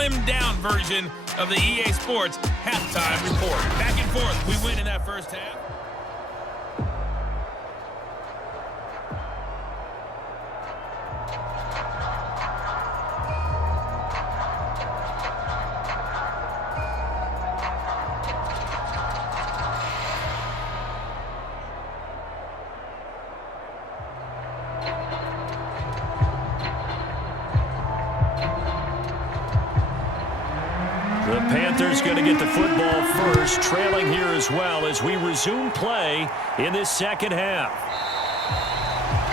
slimmed-down version of the EA Sports halftime report. Back and forth, we win in that first half. The Panthers going to get the football first, trailing here as well as we resume play in this second half.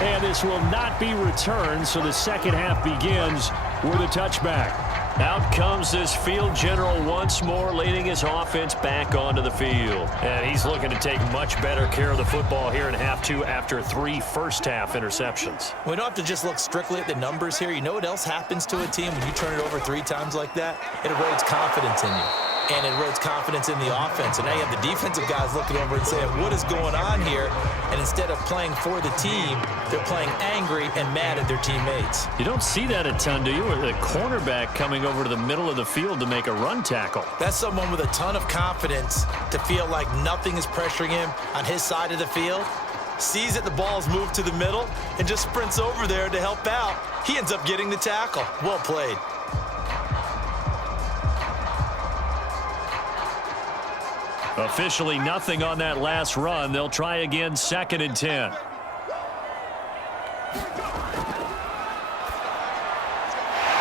And this will not be returned, so the second half begins with a touchback. Out comes this field general once more, leading his offense back onto the field. And he's looking to take much better care of the football here in half two after 3 first-half interceptions. We don't have to just look strictly at the numbers here. You know what else happens to a team when you turn it over 3 times like that? It erodes confidence in you. And it erodes confidence in the offense. And now you have the defensive guys looking over and saying, what is going on here? And instead of playing for the team, they're playing angry and mad at their teammates. You don't see that a ton, do you? With a cornerback coming over to the middle of the field to make a run tackle. That's someone with a ton of confidence to feel like nothing is pressuring him on his side of the field. Sees that the ball's moved to the middle and just sprints over there to help out. He ends up getting the tackle. Well played. Officially nothing on that last run. They'll try again, 2nd and 10.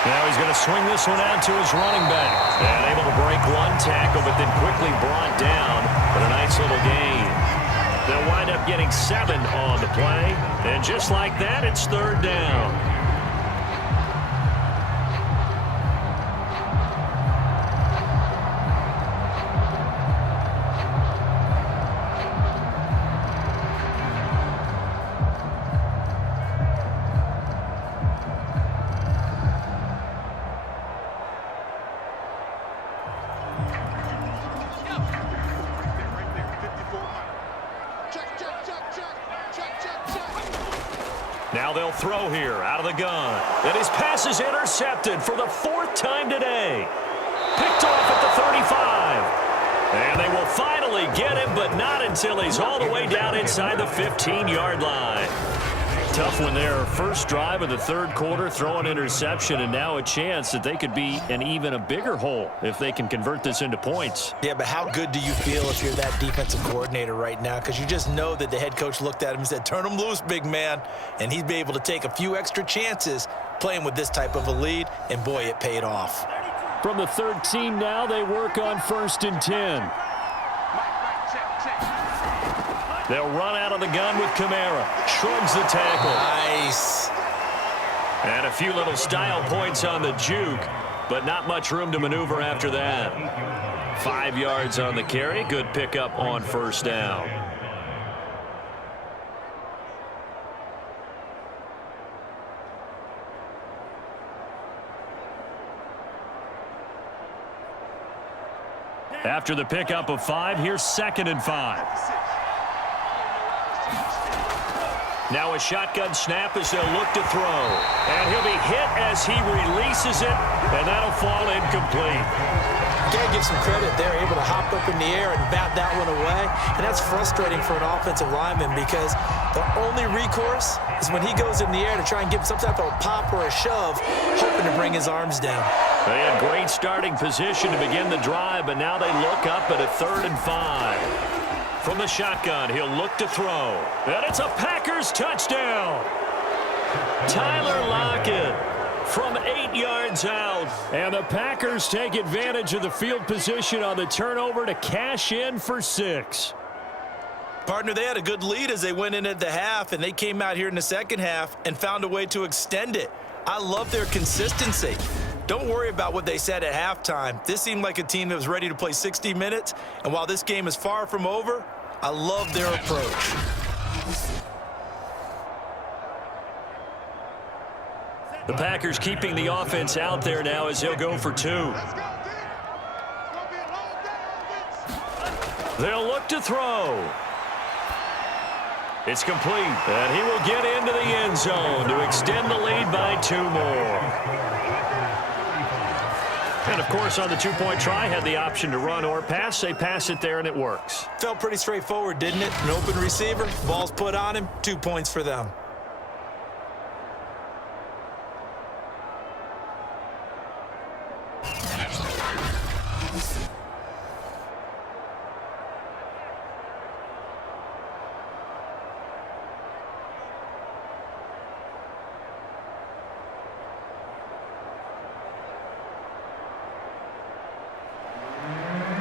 Now he's going to swing this one out to his running back. And able to break 1 tackle, but then quickly brought down. But a nice little gain. They'll wind up getting 7 on the play. And just like that, it's 3rd down. Now they'll throw here out of the gun. And his pass is intercepted for the 4th time today. Picked off at the 35. And they will finally get him, but not until he's all the way down inside the 15-yard line. Tough one there. First drive of the 3rd quarter, throw an interception, and now a chance that they could be in even a bigger hole if they can convert this into points. Yeah, but how good do you feel if you're that defensive coordinator right now? Because you just know that the head coach looked at him and said, turn him loose, big man. And he'd be able to take a few extra chances playing with this type of a lead, and boy, it paid off. From the 13 now, they work on 1st and 10. They'll run out of the gun with Kamara. Shrugs the tackle. Nice. And a few little style points on the juke, but not much room to maneuver after that. 5 yards on the carry. Good pickup on 1st down. After the pickup of 5, here's 2nd and 5. Now a shotgun snap as they'll look to throw. And he'll be hit as he releases it, and that'll fall incomplete. Got to give some credit. They're able to hop up in the air and bat that one away. And that's frustrating for an offensive lineman because the only recourse is when he goes in the air to try and give some type of a pop or a shove, hoping to bring his arms down. They had great starting position to begin the drive, but now they look up at a 3rd and 5. From the shotgun, he'll look to throw. And it's a Packers touchdown. Tyler Lockett from 8 yards out. And the Packers take advantage of the field position on the turnover to cash in for 6. Partner, they had a good lead as they went in at the half, and they came out here in the second half and found a way to extend it. I love their consistency. Don't worry about what they said at halftime. This seemed like a team that was ready to play 60 minutes, and while this game is far from over, I love their approach. The Packers keeping the offense out there now as they'll go for 2. They'll look to throw. It's complete, and he will get into the end zone to extend the lead by 2 more. And, of course, on the two-point try, had the option to run or pass. They pass it there, and it works. Felt pretty straightforward, didn't it? An open receiver, ball's put on him, 2 points for them.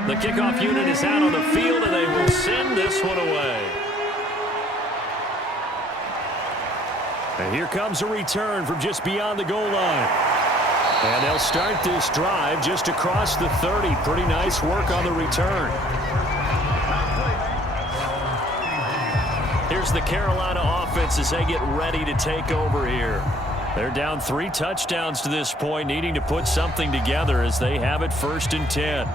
The kickoff unit is out on the field, and they will send this one away. And here comes a return from just beyond the goal line. And they'll start this drive just across the 30. Pretty nice work on the return. Here's the Carolina offense as they get ready to take over here. They're down 3 touchdowns to this point, needing to put something together as they have it 1st and 10.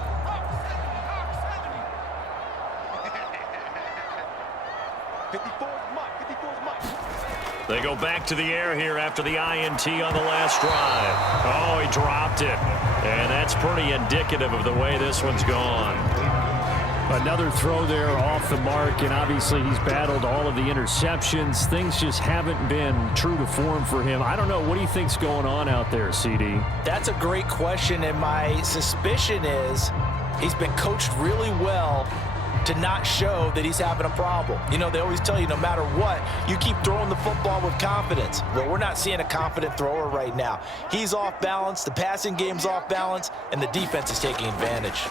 They go back to the air here after the INT on the last drive. Oh, he dropped it. And that's pretty indicative of the way this one's gone. Another throw there off the mark, and obviously he's battled all of the interceptions. Things just haven't been true to form for him. I don't know. What do you think's going on out there, CD? That's a great question, and my suspicion is he's been coached really well to not show that he's having a problem. You know, they always tell you no matter what, you keep throwing the football with confidence. Well, we're not seeing a confident thrower right now. He's off balance, the passing game's off balance, and the defense is taking advantage.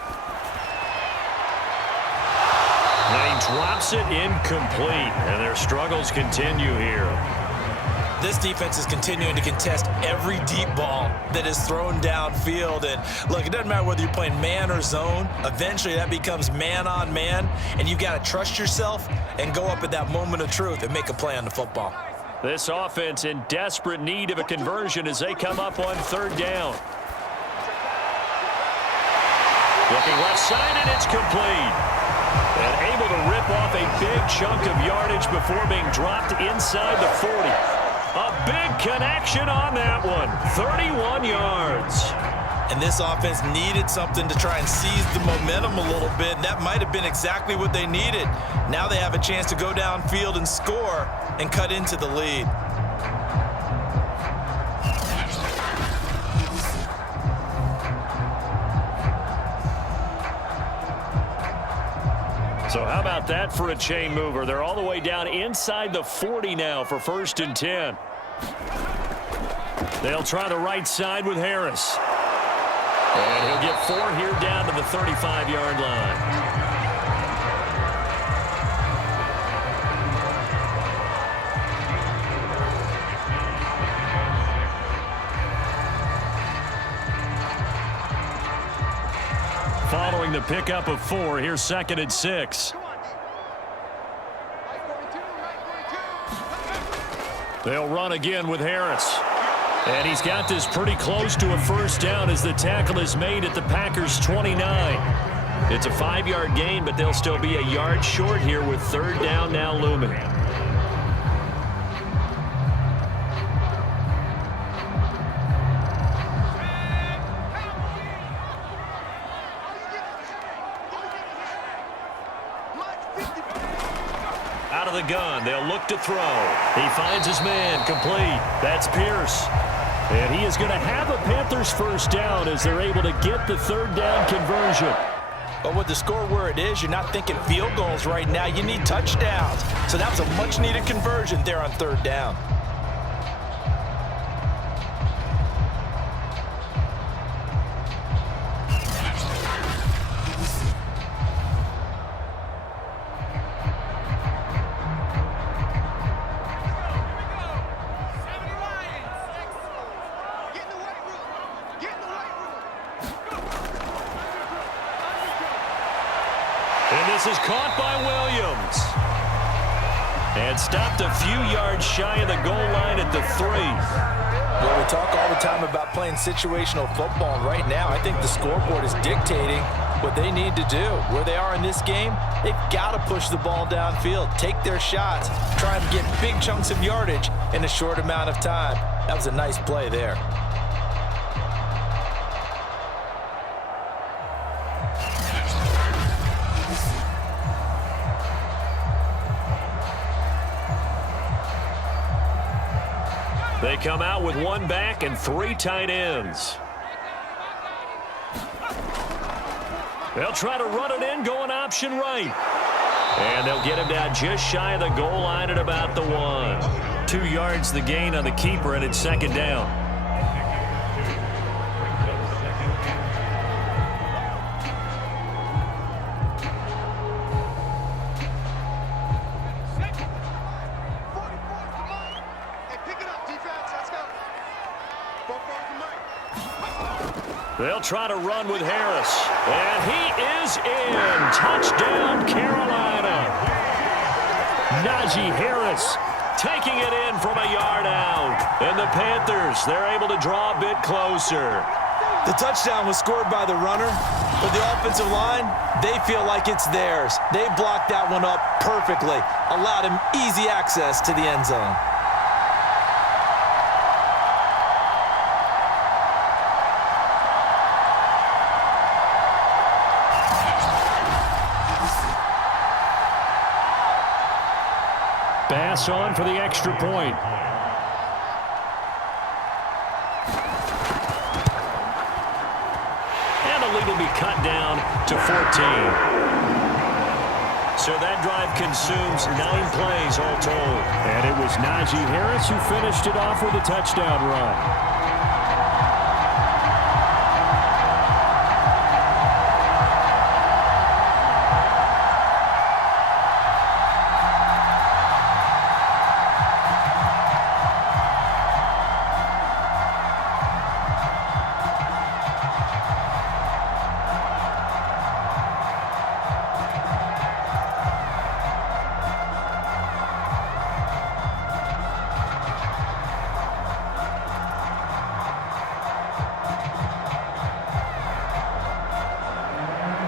And he drops it incomplete, and their struggles continue here. This defense is continuing to contest every deep ball that is thrown downfield. And look, it doesn't matter whether you're playing man or zone. Eventually, that becomes man on man, and you've got to trust yourself and go up at that moment of truth and make a play on the football. This offense in desperate need of a conversion as they come up on 3rd down. Looking left side, and it's complete. And able to rip off a big chunk of yardage before being dropped inside the 40. A big connection on that one. 31 yards. And this offense needed something to try and seize the momentum a little bit. And that might have been exactly what they needed. Now they have a chance to go downfield and score and cut into the lead. So how about that for a chain mover? They're all the way down inside the 40 now for 1st and 10. They'll try the right side with Harris. And he'll get 4 here down to the 35-yard line. Following the pickup of 4, here's 2nd and 6. They'll run again with Harris. And he's got this pretty close to a 1st down as the tackle is made at the Packers' 29. It's a 5-yard gain, but they'll still be a yard short here with 3rd down now looming. Out of the gun, they'll look to throw. He finds his man, complete. That's Pierce. And he is going to have a Panthers 1st down as they're able to get the 3rd down conversion. But with the score where it is, you're not thinking field goals right now. You need touchdowns. So that was a much-needed conversion there on 3rd down. This is caught by Williams. And stopped a few yards shy of the goal line at the 3. Well, we talk all the time about playing situational football, and right now I think the scoreboard is dictating what they need to do. Where they are in this game, they've got to push the ball downfield, take their shots, try and get big chunks of yardage in a short amount of time. That was a nice play there. come out with one back and 3 tight ends. They'll try to run it in, going option right. And they'll get him down just shy of the goal line at about the 1. 2 yards the gain on the keeper, and it's second down. They'll try to run with Harris. And he is in. Touchdown, Carolina. Najee Harris taking it in from a yard out. And the Panthers, they're able to draw a bit closer. The touchdown was scored by the runner, but the offensive line, they feel like it's theirs. They blocked that one up perfectly, allowed him easy access to the end zone. Pass on for the extra point. And the lead will be cut down to 14. So that drive consumes 9 plays all told. And it was Najee Harris who finished it off with a touchdown run.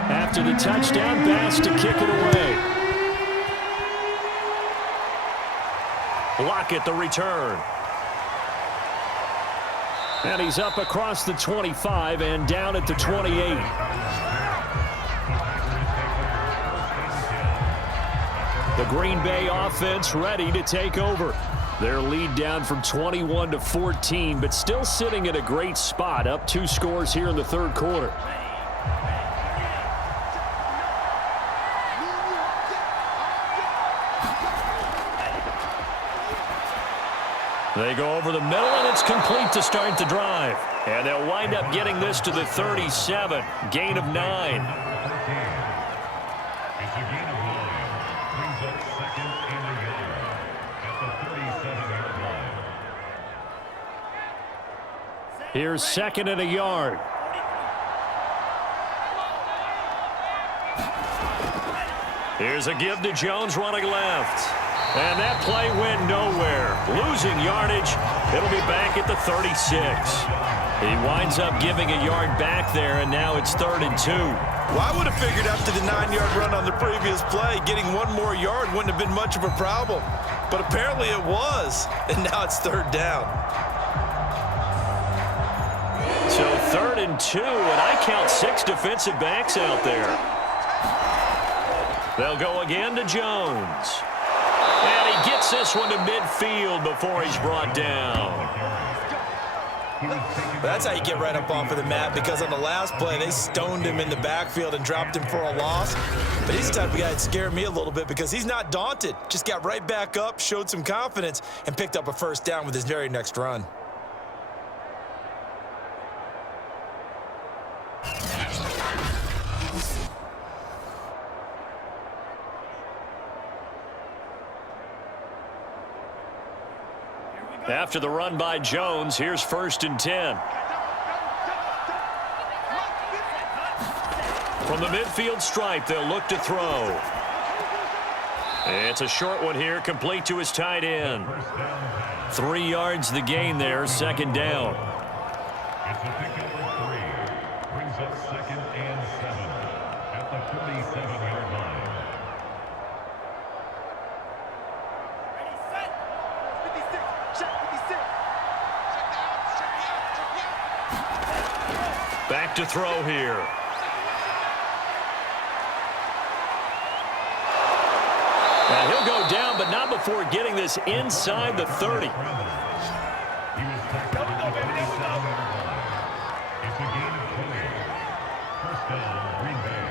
After the touchdown, Bass to kick it away. Lockett the return. And he's up across the 25 and down at the 28. The Green Bay offense ready to take over. Their lead down from 21 to 14, but still sitting at a great spot, up 2 scores here in the third quarter. They go over the middle, and it's complete to start the drive. And they'll wind up getting this to the 37. Gain of 9. Here's 2nd and a yard. Here's a give to Jones running left. And that play went nowhere. Losing yardage. It'll be back at the 36. He winds up giving a yard back there, and now it's 3rd and 2. Well, I would have figured after the 9-yard run on the previous play, getting 1 more yard wouldn't have been much of a problem. But apparently it was, and now it's 3rd down. So 3rd and 2, and I count 6 defensive backs out there. They'll go again to Jones. And he gets this one to midfield before he's brought down. That's how you get right up off of the mat, because on the last play, they stoned him in the backfield and dropped him for a loss. But he's the type of guy that scared me a little bit because he's not daunted. Just got right back up, showed some confidence, and picked up a 1st down with his very next run. After the run by Jones, here's 1st and 10. From the midfield stripe, they'll look to throw. It's a short one here, complete to his tight end. 3 yards the gain there, 2nd down. It's a pickup for 3. Brings up 2nd and 7 at the 47-yard line. Back to throw here. And he'll go down, but not before getting this inside the 30. tackle at the 37-yard line. It's a gain of 2. First down, Green Bay.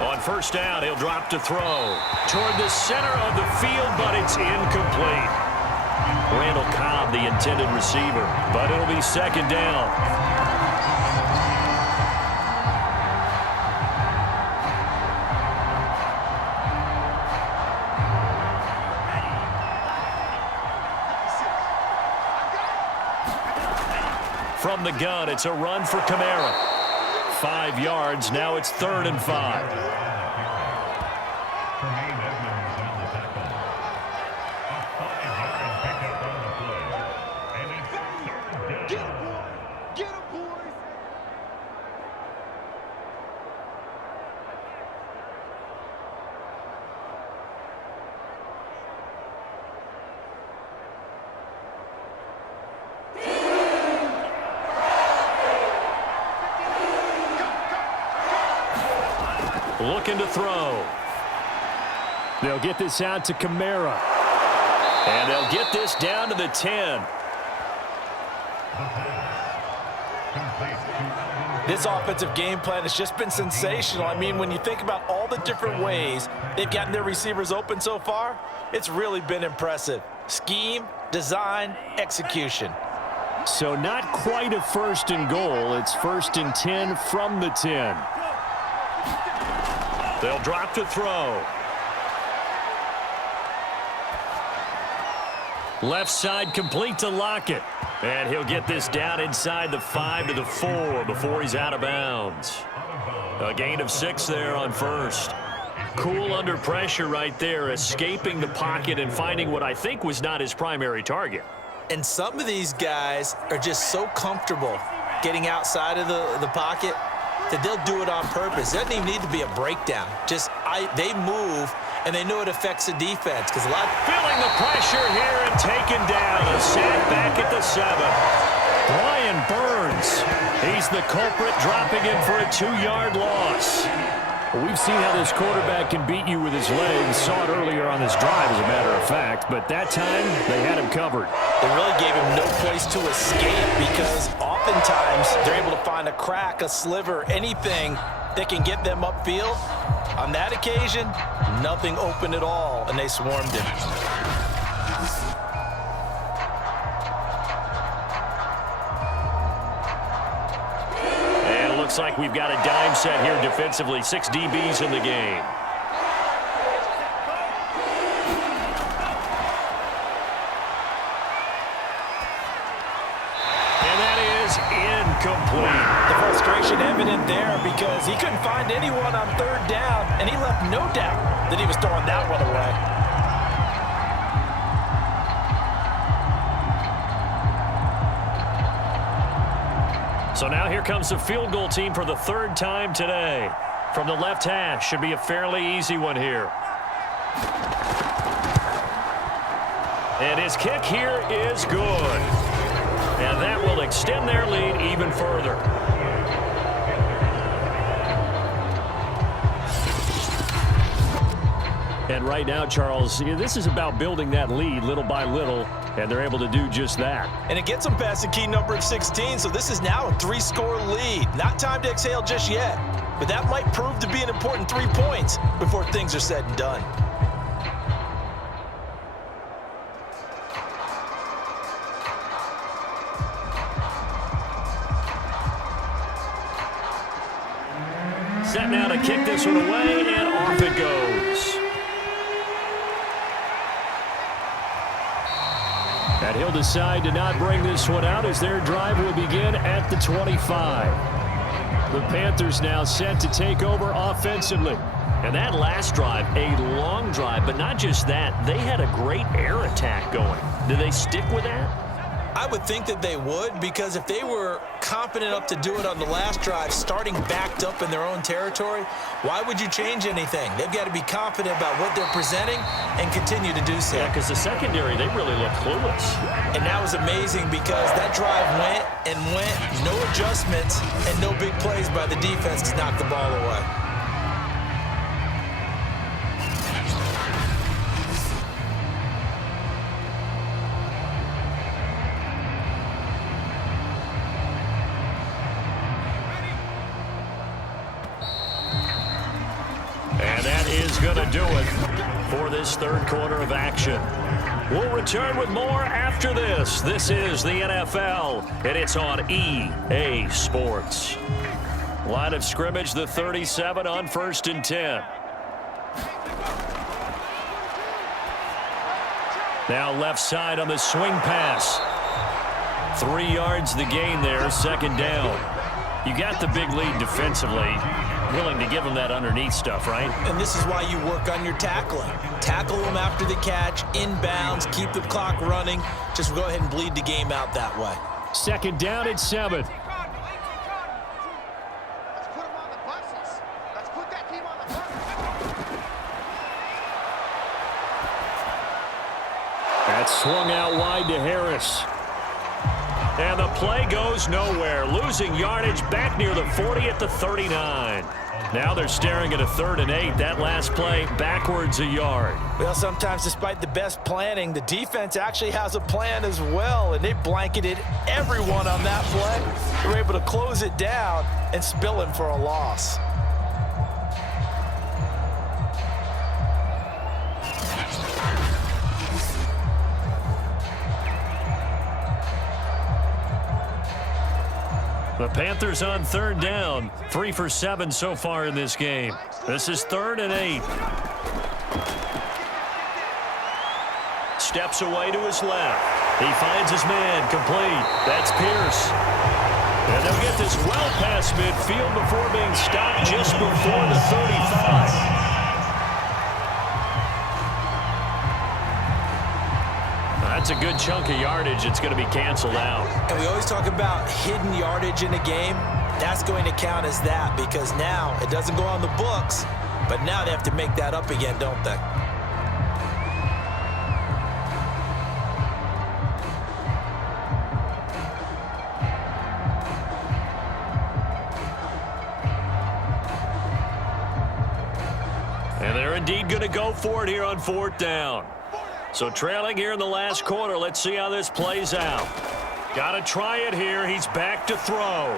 On first down, he'll drop to throw toward the center of the field, but it's incomplete. Randall Cobb, the intended receiver, but it'll be second down. From the gun, it's a run for Kamara. 5 yards, now it's 3rd and 5. Looking to throw. They'll get this out to Kamara. And they'll get this down to the 10. This offensive game plan has just been sensational. I mean, when you think about all the different ways they've gotten their receivers open so far, it's really been impressive. Scheme, design, execution. So not quite a 1st and goal. It's 1st and 10 from the 10. They'll drop to throw. Left side complete to Lockett. And he'll get this down inside the 5 to the 4 before he's out of bounds. A gain of 6 there on first. Cool under pressure right there, escaping the pocket and finding what I think was not his primary target. And some of these guys are just so comfortable getting outside of the pocket that they'll do it on purpose. It doesn't even need to be a breakdown. They move, and they know it affects the defense. Feeling the pressure here and taken down. A sack back at the 7. Brian Burns. He's the culprit, dropping him for a 2-yard loss. Well, we've seen how this quarterback can beat you with his legs. Saw it earlier on this drive, as a matter of fact. But that time, they had him covered. They really gave him no place to escape because oftentimes they're able to find a crack, a sliver, anything that can get them upfield. On that occasion, nothing open at all, and they swarmed him. And it looks like we've got a dime set here defensively. 6 DBs in the game. Complete. The frustration evident there because he couldn't find anyone on 3rd down, and he left no doubt that he was throwing that one away. So now here comes the field goal team for the 3rd time today. From the left hash, should be a fairly easy one here. And his kick here is good. And that will extend their lead even further. And right now, Charles, this is about building that lead little by little, and they're able to do just that. And it gets them past the key number of 16, so this is now a 3-score lead. Not time to exhale just yet, but that might prove to be an important 3 points before things are said and done. Set now to kick this one away, and off it goes. And he'll decide to not bring this one out as their drive will begin at the 25. The Panthers now set to take over offensively. And that last drive, a long drive, but not just that. They had a great air attack going. Do they stick with that? I would think that they would, because if they were confident enough to do it on the last drive, starting backed up in their own territory, why would you change anything? They've got to be confident about what they're presenting and continue to do so. Yeah, because the secondary, they really look clueless. And that was amazing because that drive went and went, no adjustments and no big plays by the defense to knock the ball away. And that is going to do it for this third quarter of action. We'll return with more after this. This is the NFL, and it's on EA Sports. Line of scrimmage, the 37 on 1st and 10. Now left side on the swing pass. 3 yards the gain there, second down. You got the big lead defensively. Willing to give them that underneath stuff, right? And this is why you work on your tackling. Tackle them after the catch, inbounds, keep the clock running. Just go ahead and bleed the game out that way. Second down and 7. Let's put them on the buses. Let's put that team on the buses. That swung out wide to Harris. And the play goes nowhere. Losing yardage back near the 40 at the 39. Now they're staring at a 3rd and 8. That last play backwards a yard. Well, sometimes despite the best planning, the defense actually has a plan as well, and they blanketed everyone on that play. They were able to close it down and spill him for a loss. The Panthers on 3rd down. 3 for 7 so far in this game. This is 3rd and 8. Steps away to his left. He finds his man complete. That's Pierce. And they'll get this well past midfield before being stopped just before the 35. That's a good chunk of yardage. It's going to be canceled out. And we always talk about hidden yardage in a game. That's going to count as that because now it doesn't go on the books, but now they have to make that up again, don't they? And they're indeed going to go for it here on 4th down. So trailing here in the last quarter. Let's see how this plays out. Got to try it here. He's back to throw.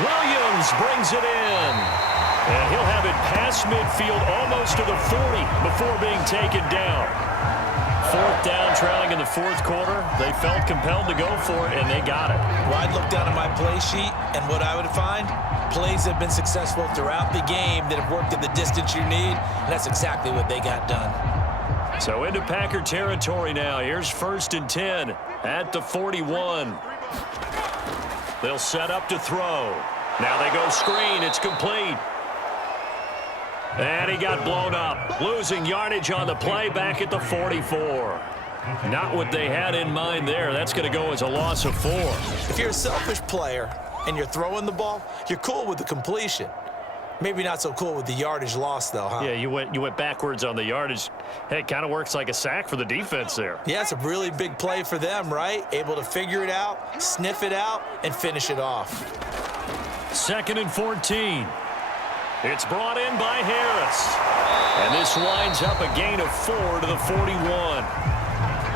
Williams brings it in. And he'll have it past midfield almost to the 40 before being taken down. 4th down, trailing in the 4th quarter. They felt compelled to go for it, and they got it. Well, I'd look down at my play sheet, and what I would find, plays have been successful throughout the game that have worked at the distance you need, and that's exactly what they got done. So into Packer territory now. Here's 1st and 10 at the 41. They'll set up to throw. Now they go screen. It's complete. And he got blown up. Losing yardage on the play back at the 44. Not what they had in mind there. That's going to go as a loss of 4. If you're a selfish player and you're throwing the ball, you're cool with the completion. Maybe not so cool with the yardage loss, though, huh? Yeah, you went backwards on the yardage. Hey, it kind of works like a sack for the defense there. Yeah, it's a really big play for them, right? Able to figure it out, sniff it out, and finish it off. 2nd and 14. It's brought in by Harris. And this winds up a gain of 4 to the 41.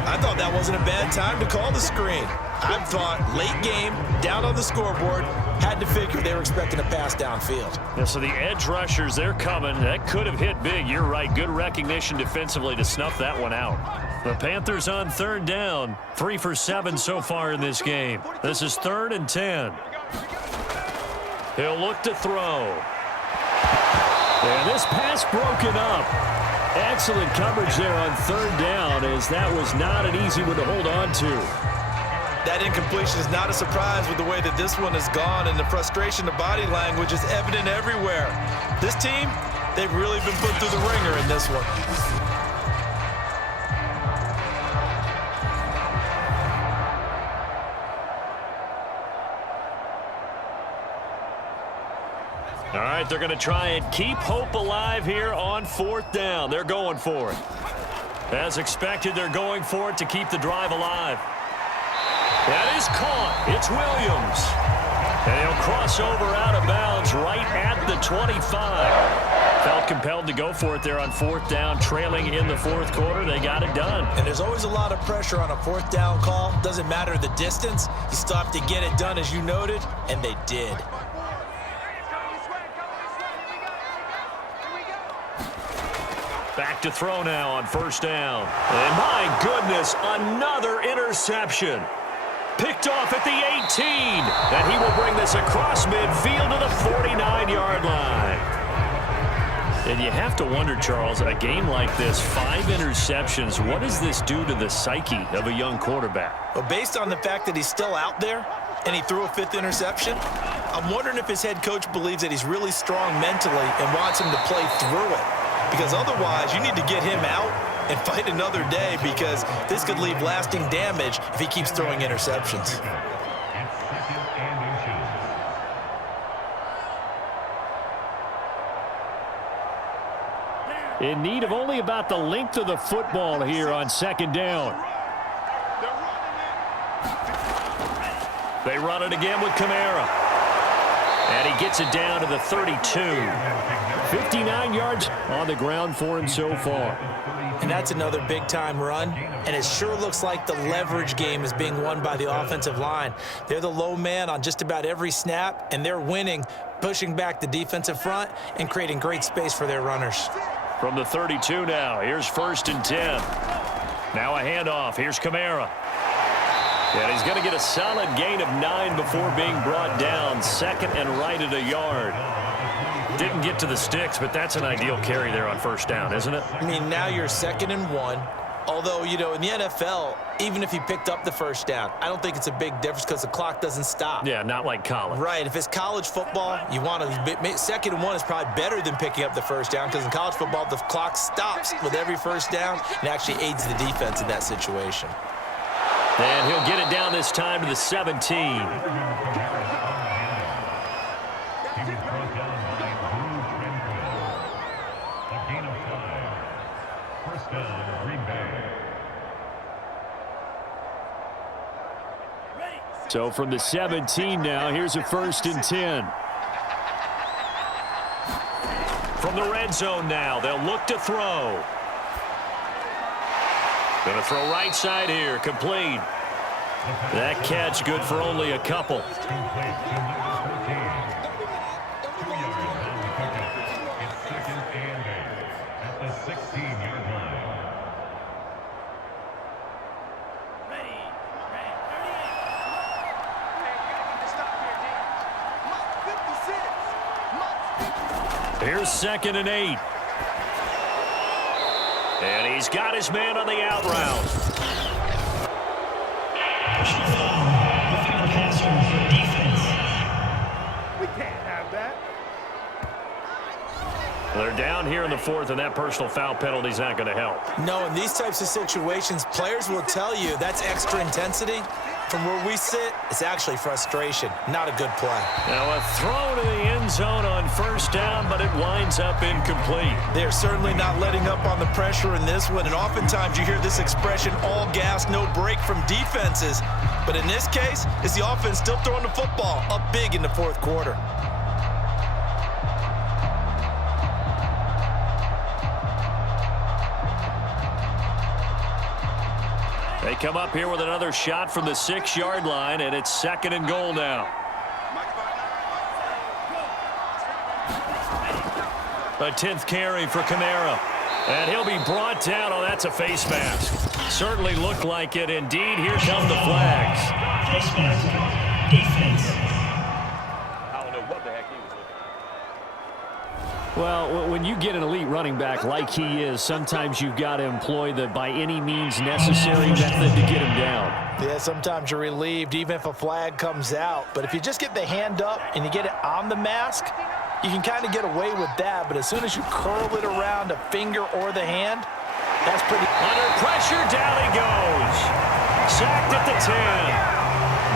I thought that wasn't a bad time to call the screen. I thought late game, down on the scoreboard, had to figure they were expecting a pass downfield. Yeah, so the edge rushers, they're coming. That could have hit big. You're right. Good recognition defensively to snuff that one out. The Panthers on 3rd down. 3 for 7 so far in this game. This is 3rd and 10. He'll look to throw. And this pass broken up. Excellent coverage there on 3rd down, as that was not an easy one to hold on to. That incompletion is not a surprise with the way that this one has gone, and the frustration, the body language is evident everywhere. This team, they've really been put through the ringer in this one. right, they're going to try and keep hope alive here on 4th down. They're going for it. As expected, they're going for it to keep the drive alive. That is caught. It's Williams. And he'll cross over out of bounds right at the 25. Felt compelled to go for it there on 4th down, trailing in the 4th quarter. They got it done. And there's always a lot of pressure on a 4th down call. Doesn't matter the distance. You still have to get it done, as you noted, and they did. Back to throw now on 1st down. And my goodness, another interception. Picked off at the 18. And he will bring this across midfield to the 49-yard line. And you have to wonder, Charles, a game like this, 5 interceptions, what does this do to the psyche of a young quarterback? Well, based on the fact that he's still out there and he threw a 5th interception, I'm wondering if his head coach believes that he's really strong mentally and wants him to play through it. Because otherwise, you need to get him out and fight another day, because this could leave lasting damage if he keeps throwing interceptions. In need of only about the length of the football here on 2nd down. They run it again with Kamara. And he gets it down to the 32. 59 yards on the ground for him so far. And that's another big-time run. And it sure looks like the leverage game is being won by the offensive line. They're the low man on just about every snap, and they're winning, pushing back the defensive front and creating great space for their runners. From the 32 now, here's 1st and 10. Now a handoff. Here's Kamara. And he's going to get a solid gain of 9 before being brought down. 2nd and right at a yard. Didn't get to the sticks, but that's an ideal carry there on 1st down, isn't it? I mean, now you're 2nd and 1. Although, you know, in the NFL, even if he picked up the 1st down, I don't think it's a big difference because the clock doesn't stop. Yeah, not like college. Right. If it's college football, you want to 2nd and 1 is probably better than picking up the 1st down, because in college football, the clock stops with every 1st down and actually aids the defense in that situation. And he'll get it down this time to the 17. So from the 17 now, here's a 1st and 10. From the red zone now, they'll look to throw. Going to throw right side here, complete. That catch good for only a couple. Here's 2nd and 8. And he's got his man on the out route. We can't have that. They're down here in the 4th, and that personal foul penalty is not going to help. No, in these types of situations, players will tell you that's extra intensity. From where we sit, it's actually frustration. Not a good play. Now a throw to the end zone on 1st down, but it winds up incomplete. They're certainly not letting up on the pressure in this one, and oftentimes you hear this expression, all gas, no break from defenses. But in this case, it's the offense still throwing the football up big in the 4th quarter. They come up here with another shot from the 6-yard line, and it's 2nd and goal now. A 10th carry for Kamara. And he'll be brought down. Oh, that's a face mask. Certainly looked like it. Indeed, here come the flags. Face mask. Defense. Well, when you get an elite running back like he is, sometimes you've got to employ the by any means necessary method to get him down. Yeah, sometimes you're relieved even if a flag comes out. But if you just get the hand up and you get it on the mask, you can kind of get away with that. But as soon as you curl it around a finger or the hand, that's pretty... Under pressure, down he goes. Sacked at the 10.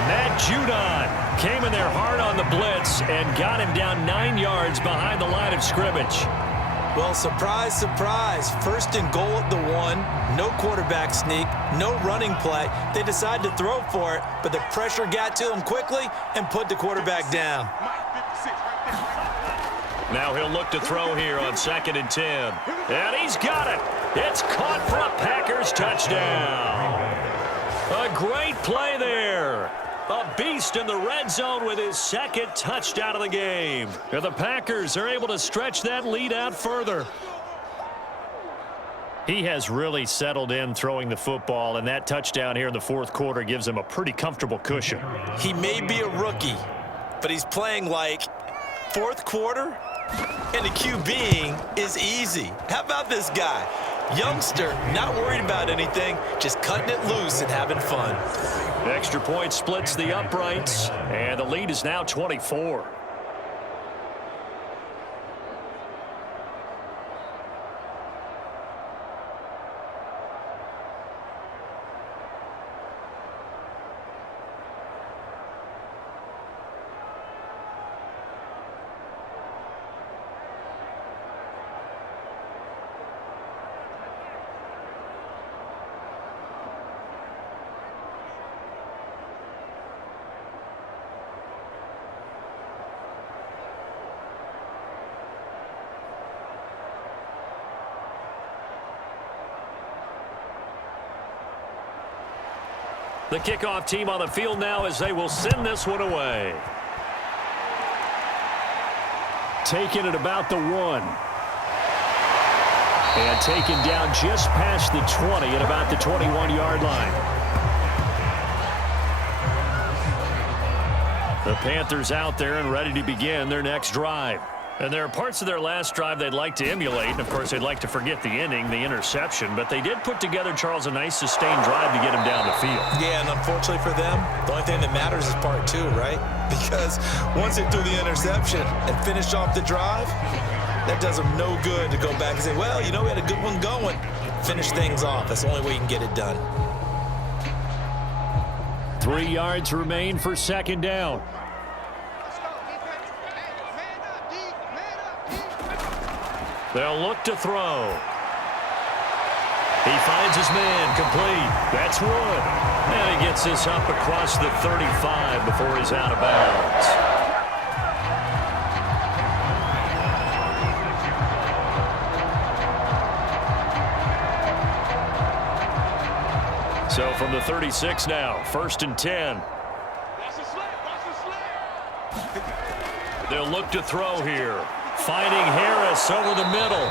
Matt Judon Came in there hard on the blitz and got him down 9 yards behind the line of scrimmage. Well, surprise, surprise. First and goal at the 1. No quarterback sneak. No running play. They decided to throw for it, but the pressure got to him quickly and put the quarterback down. Now he'll look to throw here on 2nd and 10. And he's got it. It's caught for a Packers touchdown. A great play there. A beast in the red zone with his 2nd touchdown of the game. And the Packers are able to stretch that lead out further. He has really settled in throwing the football, and that touchdown here in the 4th quarter gives him a pretty comfortable cushion. He may be a rookie, but he's playing like 4th quarter, and the QBing is easy. How about this guy? Youngster, not worried about anything, just cutting it loose and having fun. Extra point splits the uprights, and the lead is now 24. The kickoff team on the field now as they will send this one away. Taking it about the 1. And taken down just past the 20 at about the 21-yard line. The Panthers out there and ready to begin their next drive. And there are parts of their last drive they'd like to emulate. And, of course, they'd like to forget the ending, the interception. But they did put together, Charles, a nice sustained drive to get him down the field. Yeah, and unfortunately for them, the only thing that matters is part 2, right? Because once they threw the interception and finished off the drive, that does them no good to go back and say, well, you know, we had a good one going. Finish things off. That's the only way you can get it done. 3 yards remain for 2nd down. They'll look to throw. He finds his man complete. That's Wood. And he gets this up across the 35 before he's out of bounds. So from the 36 now, 1st and 10. They'll look to throw here. Finding Harris over the middle.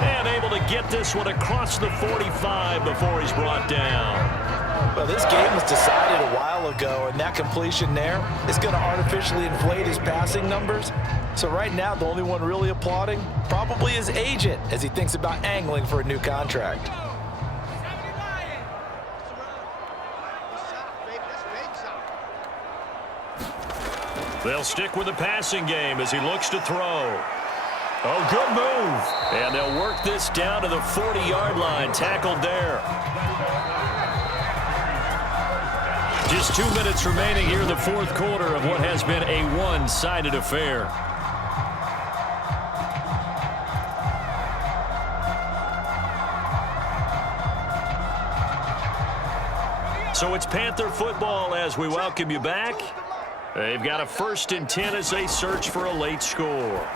And able to get this one across the 45 before he's brought down. Well, this game was decided a while ago, and that completion there is going to artificially inflate his passing numbers. So right now, the only one really applauding probably his agent as he thinks about angling for a new contract. They'll stick with the passing game as he looks to throw. Oh, good move. And they'll work this down to the 40-yard line. Tackled there. Just 2 minutes remaining here in the 4th quarter of what has been a one-sided affair. So it's Panther football as we welcome you back. They've got a 1st and 10 as they search for a late score.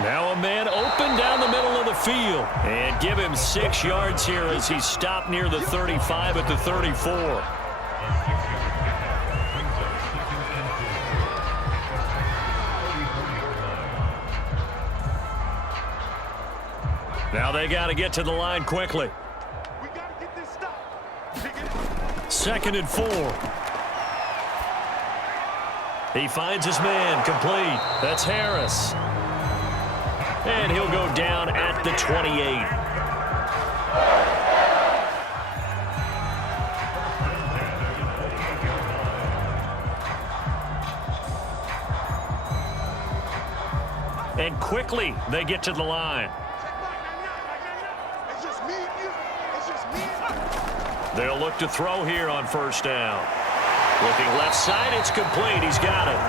Now a man open down the middle of the field. And give him 6 yards here as he's stopped near the 35 at the 34. Now they got to get to the line quickly. 2nd and 4. He finds his man complete. That's Harris. And he'll go down at the 28. And quickly they get to the line. They'll look to throw here on 1st down. Looking left side, it's complete. He's got it.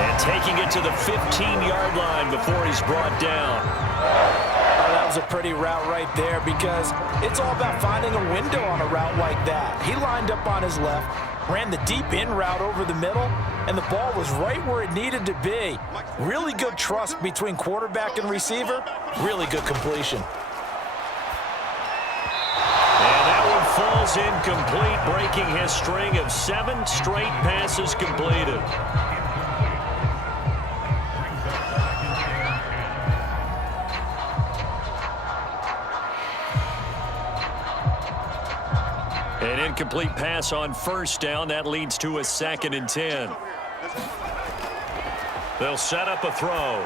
And taking it to the 15-yard line before he's brought down. Oh, that was a pretty route right there because it's all about finding a window on a route like that. He lined up on his left, ran the deep in route over the middle, and the ball was right where it needed to be. Really good trust between quarterback and receiver. Really good completion. And that one falls incomplete, breaking his string of 7 straight passes completed. An incomplete pass on first down. That leads to a 2nd and 10. They'll set up a throw.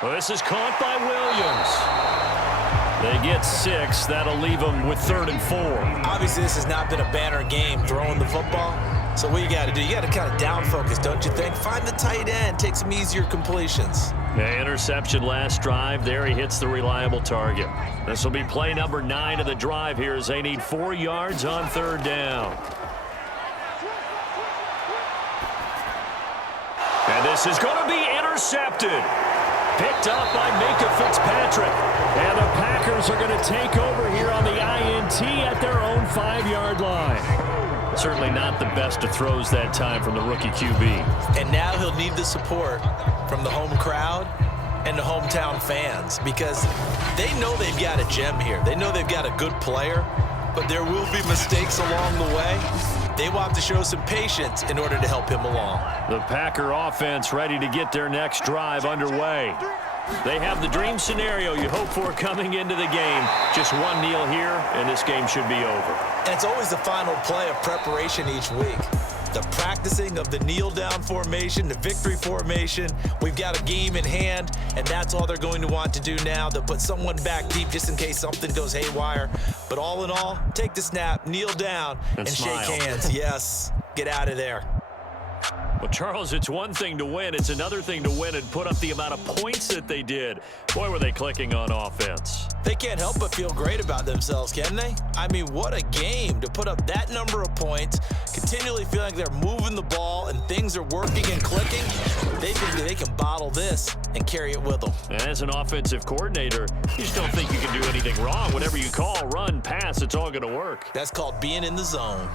Well, this is caught by Williams. They get 6. That'll leave them with 3rd and 4. Obviously, this has not been a banner game throwing the football. So what you got to do, you got to kind of down focus, don't you think? Find the tight end, take some easier completions. Yeah, interception last drive. There he hits the reliable target. This will be play number 9 of the drive here as they need 4 yards on 3rd down. And this is going to be intercepted. Picked up by Minka Fitzpatrick. And the Packers are going to take over here on the INT at their own 5-yard line. Certainly not the best of throws that time from the rookie QB. And now he'll need the support from the home crowd and the hometown fans because they know they've got a gem here. They know they've got a good player, but there will be mistakes along the way. They will have to show some patience in order to help him along. The Packer offense ready to get their next drive underway. They have the dream scenario you hope for coming into the game. Just one kneel here, and this game should be over. And it's always the final play of preparation each week. The practicing of the kneel-down formation, the victory formation. We've got a game in hand, and that's all they're going to want to do now. They'll put someone back deep just in case something goes haywire. But all in all, take the snap, kneel down, and smile. shake hands. Yes, get out of there. Well, Charles, it's one thing to win. It's another thing to win and put up the amount of points that they did. Boy, were they clicking on offense. They can't help but feel great about themselves, can they? I mean, what a game to put up that number of points, continually feeling like they're moving the ball and things are working and clicking. They think that they can bottle this and carry it with them. As an offensive coordinator, you just don't think you can do anything wrong. Whatever you call, run, pass, it's all going to work. That's called being in the zone.